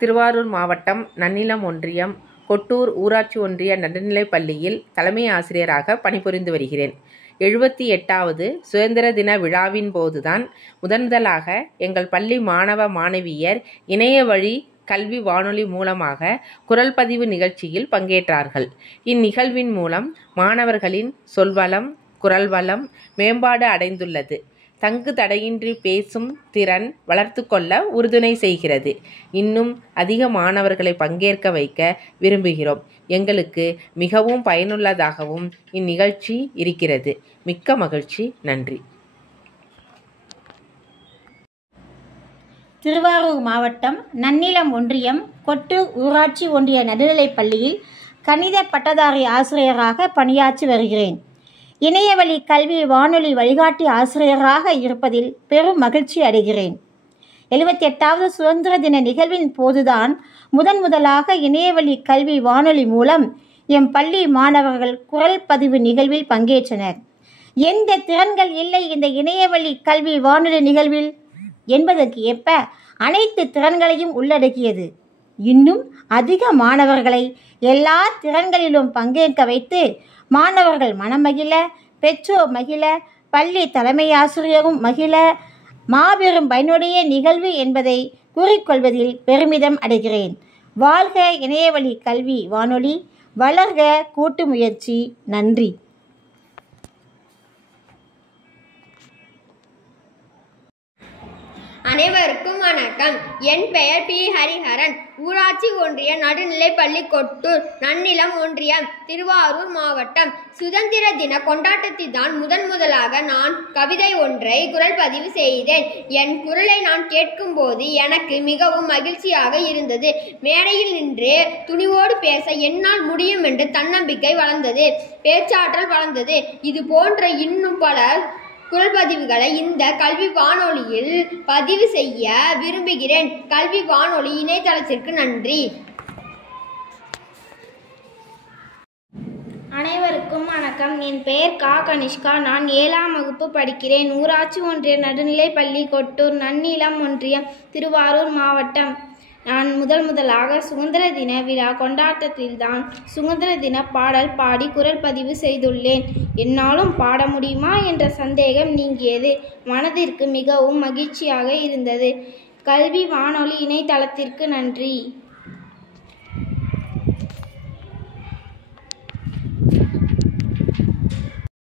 திருவாரூர் மாவட்டம் நன்னிலம் ஒன்றியம் கொட்டூர் ஊராட்சி ஒன்றிய நடுநிலைப் பள்ளியில் தலைமை ஆசிரியராக பணிபுரிந்து வருகிறேன். 78வது சுதந்திர தின விழாவின் போதுதான் முதன்முதலாக எங்கள் பள்ளி மாணவ மாணவியர் இணைய வழி கல்வி வானொலி மூலமாக குரல் பதிவு நிகழ்ச்சியில் பங்கேற்றார்கள். இந்நிகழ்வின் மூலம் மாணவர்களின் சொல்வளம், குரல் வளம் மேம்பாடு அடைந்துள்ளது. தங்கு தடையின்றி பேசும் திறன் வளர்த்து கொள்ள உறுதுணை செய்கிறது. இன்னும் அதிக மாணவர்களை பங்கேற்க வைக்க விரும்புகிறோம். எங்களுக்கு மிகவும் பயனுள்ளதாகவும் இந்நிகழ்ச்சி இருக்கிறது. மிக்க மகிழ்ச்சி. நன்றி. திருவாரூர் மாவட்டம் நன்னிலம் ஒன்றியம் கொட்டூர் ஊராட்சி ஒன்றிய நடுநிலைப் பள்ளியில் கணித பட்டதாரி ஆசிரியராக பணியாற்றி வருகிறேன். இணையவழி கல்வி வானொலி வழிகாட்டி ஆசிரியராக இருப்பதில் பெரும் மகிழ்ச்சி அடைகிறேன். 78வது சுதந்திர தின நிகழ்வின் போதுதான் முதன்முதலாக இணையவழி கல்வி வானொலி மூலம் எம் பள்ளி மாணவர்கள் குரல் பதிவு நிகழ்வில் பங்கேற்றனர். எந்த திறன்கள் இல்லை இந்த இணையவழி கல்வி வானொலி நிகழ்வில் என்பதற்கு ஏற்ப அனைத்து திறன்களையும் உள்ளடக்கியது. இன்னும் அதிக மாணவர்களை எல்லா திறன்களிலும் பங்கேற்க வைத்து மாணவர்கள் மனமகிழ, பெற்றோர் மகிழ, பள்ளி தலைமை ஆசிரியரும் மகிழ மாபெரும் பயனுடைய நிகழ்வு என்பதை கூறிக்கொள்வதில் பெருமிதம் அடைகிறேன். வாழ்க இணையவழி கல்வி வானொலி, வளர்க கூட்டு முயற்சி. நன்றி. அனைவருக்கும் வணக்கம். என் பெயர் பி. ஹரிஹரன். ஊராட்சி ஒன்றிய நடுநிலைப் பள்ளி கொட்டூர், நன்னிலம் ஒன்றியம், திருவாரூர் மாவட்டம். சுதந்திர தின கொண்டாட்டத்தில் தான் முதலாக நான் கவிதை ஒன்றை குரல் பதிவு செய்தேன். என் குரலை நான் கேட்கும் போது எனக்கு மிகவும் மகிழ்ச்சியாக இருந்தது. மேடையில் நின்று துணிவோடு பேச என்னால் முடியும் என்று தன்னம்பிக்கை வளர்ந்தது, பேச்சாற்றல் வளர்ந்தது. இது போன்ற இன்னும் பல குரல் பதிவுகளை இந்த கல்வி வானொலியில் பதிவு செய்ய விரும்புகிறேன். கல்வி வானொலி இணையதளத்திற்கு நன்றி. அனைவருக்கும் வணக்கம். என் பெயர் கனிஷ்கா. நான் 7ஆம் வகுப்பு படிக்கிறேன். ஊராட்சி ஒன்றிய நடுநிலைப் பள்ளி கொட்டூர், நன்னிலம் ஒன்றியம், திருவாரூர் மாவட்டம். நான் முதலாக சுதந்திர தின விழா கொண்டாட்டத்தில்தான் சுதந்திர தின பாடல் பாடி குரல் பதிவு செய்துள்ளேன். என்னாலும் பாட முடியுமா என்ற சந்தேகம் நீங்கியது. மனதிற்கு மிகவும் மகிழ்ச்சியாக இருந்தது. கல்வி வானொலி இணையதளத்திற்கு நன்றி.